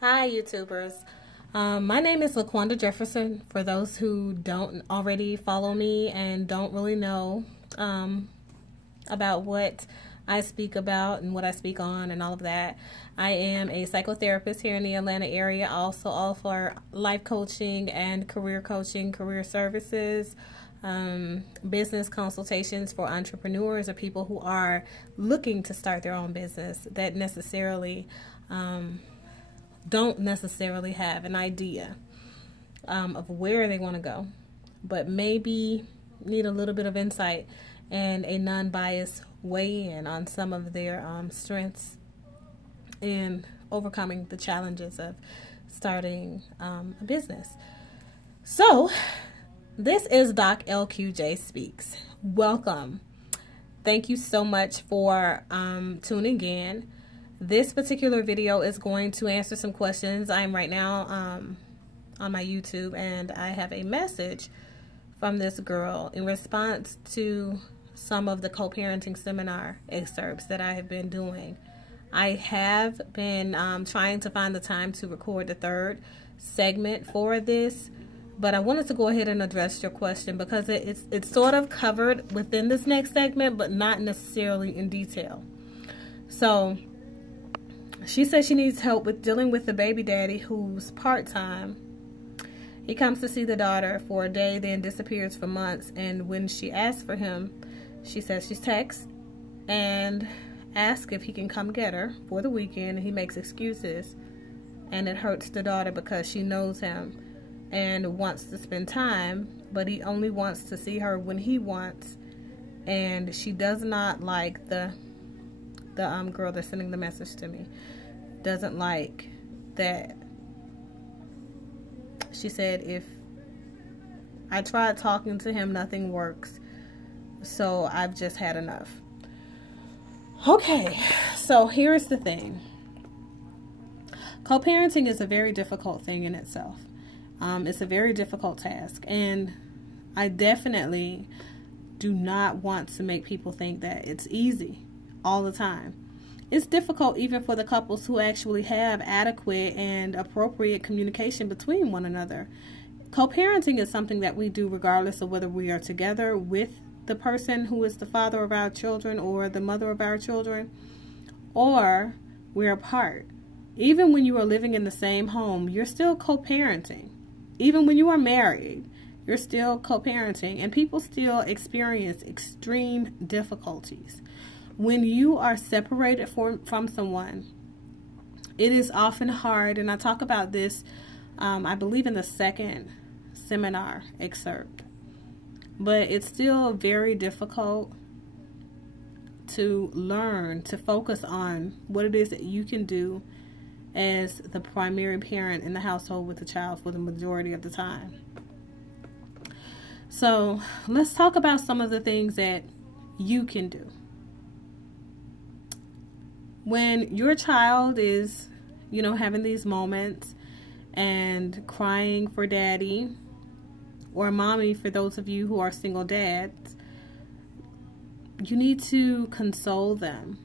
Hi, YouTubers. My name is LaQuanda Jefferson. For those who don't already follow me and don't really know about what I speak about and what I speak on and all of that, I am a psychotherapist here in the Atlanta area. I also offer life coaching and career coaching, career services, business consultations for entrepreneurs or people who are looking to start their own business that necessarily don't necessarily have an idea of where they want to go, but maybe need a little bit of insight and a non-biased weigh in on some of their strengths in overcoming the challenges of starting a business. So this is Doc LQJ Speaks. Welcome. Thank you so much for tuning in. This particular video is going to answer some questions. I'm right now on my YouTube, and I have a message from this girl in response to some of the co-parenting seminar excerpts that I have been doing. I have been trying to find the time to record the third segment for this, but I wanted to go ahead and address your question because it's sort of covered within this next segment, but not necessarily in detail. So she says she needs help with dealing with the baby daddy who's part-time. He comes to see the daughter for a day, then disappears for months. And when she asks for him, she says she's texts and asks if he can come get her for the weekend. And he makes excuses. And it hurts the daughter because she knows him and wants to spend time, but he only wants to see her when he wants. And she does not like the girl that's sending the message to me doesn't like that. She said, if I tried talking to him, nothing works, so I've just had enough. Okay, so here's the thing. Co-parenting is a very difficult thing in itself. It's a very difficult task, and I definitely do not want to make people think that it's easy all the time. It's difficult even for the couples who actually have adequate and appropriate communication between one another. Co-parenting is something that we do regardless of whether we are together with the person who is the father of our children or the mother of our children, or we're apart. Even when you are living in the same home, you're still co-parenting. Even when you are married, you're still co-parenting, and people still experience extreme difficulties. When you are separated from someone, it is often hard, and I talk about this, I believe, in the second seminar excerpt, but it's still very difficult to learn to focus on what it is that you can do as the primary parent in the household with the child for the majority of the time. So let's talk about some of the things that you can do. When your child is, having these moments and crying for daddy or mommy, for those of you who are single dads, you need to console them.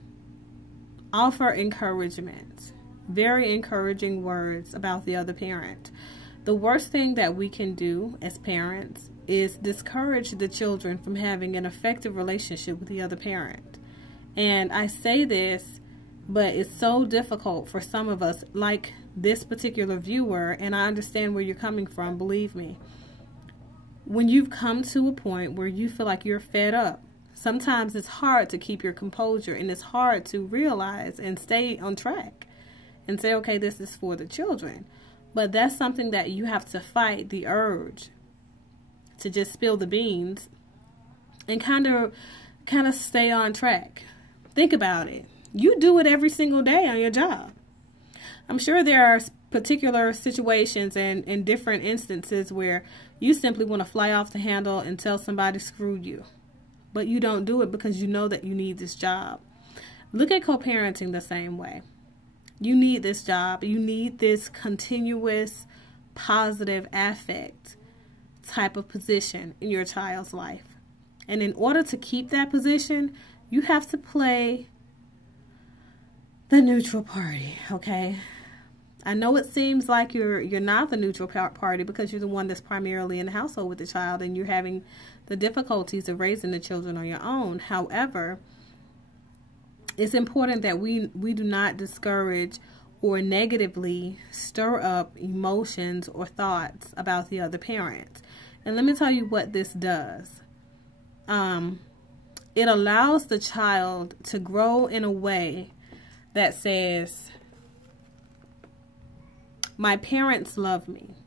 Offer encouragement, very encouraging words about the other parent. The worst thing that we can do as parents is discourage the children from having an effective relationship with the other parent. And I say this, but it's so difficult for some of us, like this particular viewer, and I understand where you're coming from, believe me. When you've come to a point where you feel like you're fed up, sometimes it's hard to keep your composure, and it's hard to realize and stay on track and say, okay, this is for the children. But that's something that you have to fight the urge to just spill the beans and kind of stay on track. Think about it. You do it every single day on your job. I'm sure there are particular situations and different instances where you simply want to fly off the handle and tell somebody screwed you. But you don't do it because you know that you need this job. Look at co-parenting the same way. You need this job. You need this continuous positive affect type of position in your child's life. And in order to keep that position, you have to play the neutral party, okay? I know it seems like you're not the neutral party because you're the one that's primarily in the household with the child and you're having the difficulties of raising the children on your own. However, it's important that we do not discourage or negatively stir up emotions or thoughts about the other parent. And let me tell you what this does. It allows the child to grow in a way that says, my parents love me.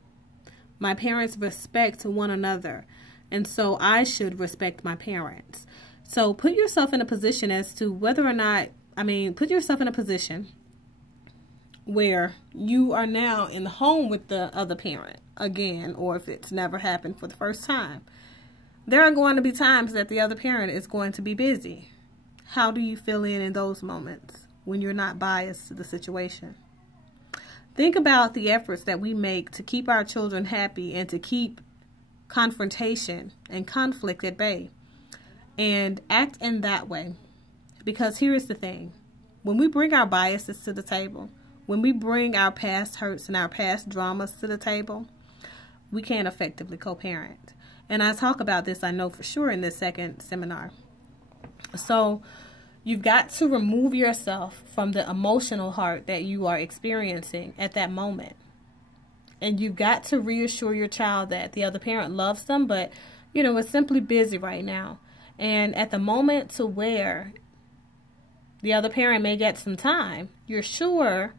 My parents respect one another. And so I should respect my parents. So put yourself in a position as to whether or not, put yourself in a position where you are now in the home with the other parent again, or if it's never happened for the first time. There are going to be times that the other parent is going to be busy. How do you fill in those moments when you're not biased to the situation? Think about the efforts that we make to keep our children happy and to keep confrontation and conflict at bay. And act in that way. Because here's the thing. When we bring our biases to the table, when we bring our past hurts and our past dramas to the table, we can't effectively co-parent. And I talk about this, I know for sure, in this second seminar. So you've got to remove yourself from the emotional hurt that you are experiencing at that moment. And you've got to reassure your child that the other parent loves them, but, is simply busy right now. And at the moment to where the other parent may get some time, you're sure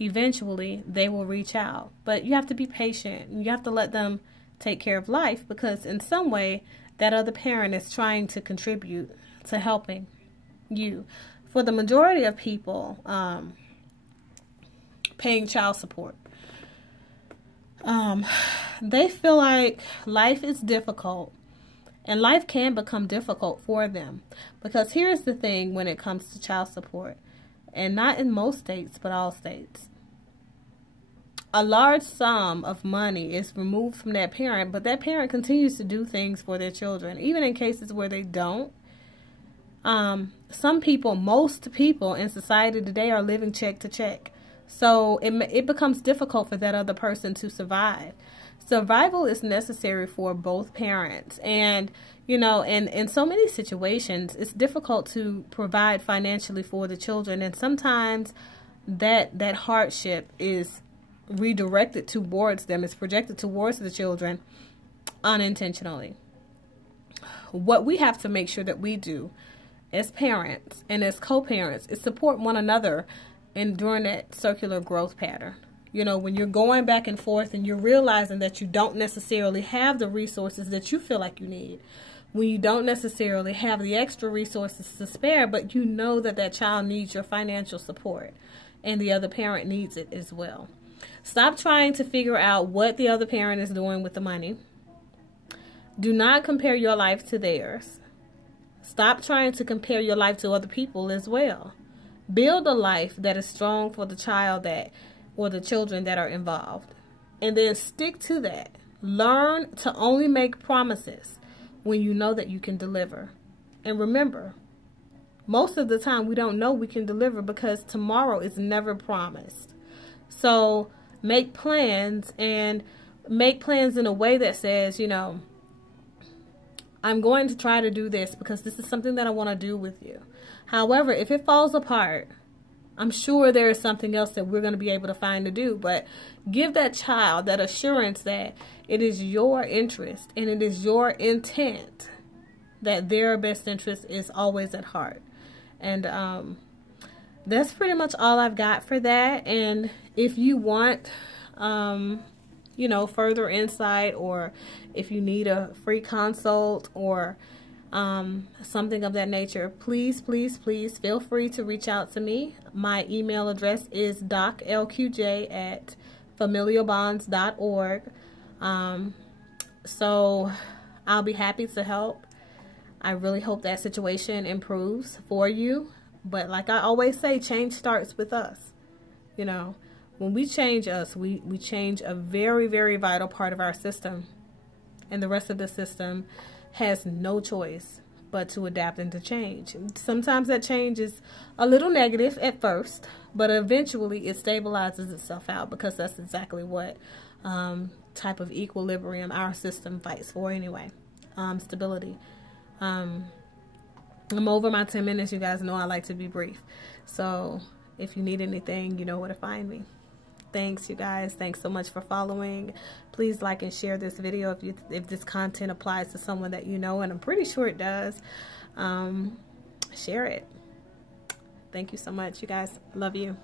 eventually they will reach out. But you have to be patient. You have to let them take care of life, because in some way that other parent is trying to contribute to helping you. For the majority of people, paying child support, they feel like life is difficult, and life can become difficult for them. Because here's the thing when it comes to child support, and not in most states, but all states. A large sum of money is removed from that parent, but that parent continues to do things for their children, even in cases where they don't. Some people, most people in society today are living check to check. So it becomes difficult for that other person to survive. Survival is necessary for both parents. And, in so many situations, it's difficult to provide financially for the children. And sometimes that hardship is redirected towards them, is projected towards the children unintentionally. What we have to make sure that we do as parents and as co-parents is support one another and during that circular growth pattern. When you're going back and forth and you're realizing that you don't necessarily have the resources that you feel like you need, when you don't necessarily have the extra resources to spare, but you know that that child needs your financial support and the other parent needs it as well. Stop trying to figure out what the other parent is doing with the money. Do not compare your life to theirs. Stop trying to compare your life to other people as well. Build a life that is strong for the child or the children that are involved. And then stick to that. Learn to only make promises when you know that you can deliver. And remember, most of the time we don't know we can deliver because tomorrow is never promised. So make plans, and make plans in a way that says, I'm going to try to do this because this is something that I want to do with you. However, if it falls apart, I'm sure there is something else that we're going to be able to find to do. But give that child that assurance that it is your interest and it is your intent, that their best interest is always at heart. And that's pretty much all I've got for that. And if you want, further insight, or if you need a free consult or something of that nature, please feel free to reach out to me. My email address is doclqj@familialbonds.org. So I'll be happy to help. I really hope that situation improves for you. But like I always say, change starts with us. When we change us, we change a very, very vital part of our system. And the rest of the system has no choice but to adapt and to change. Sometimes that change is a little negative at first, But eventually it stabilizes itself out, because that's exactly what type of equilibrium our system fights for anyway. Stability. I'm over my 10 minutes. You guys know I like to be brief. So if you need anything, you know where to find me. Thanks, you guys. Thanks so much for following. Please like and share this video if this content applies to someone that you know, and I'm pretty sure it does. Share it. Thank you so much, you guys. Love you.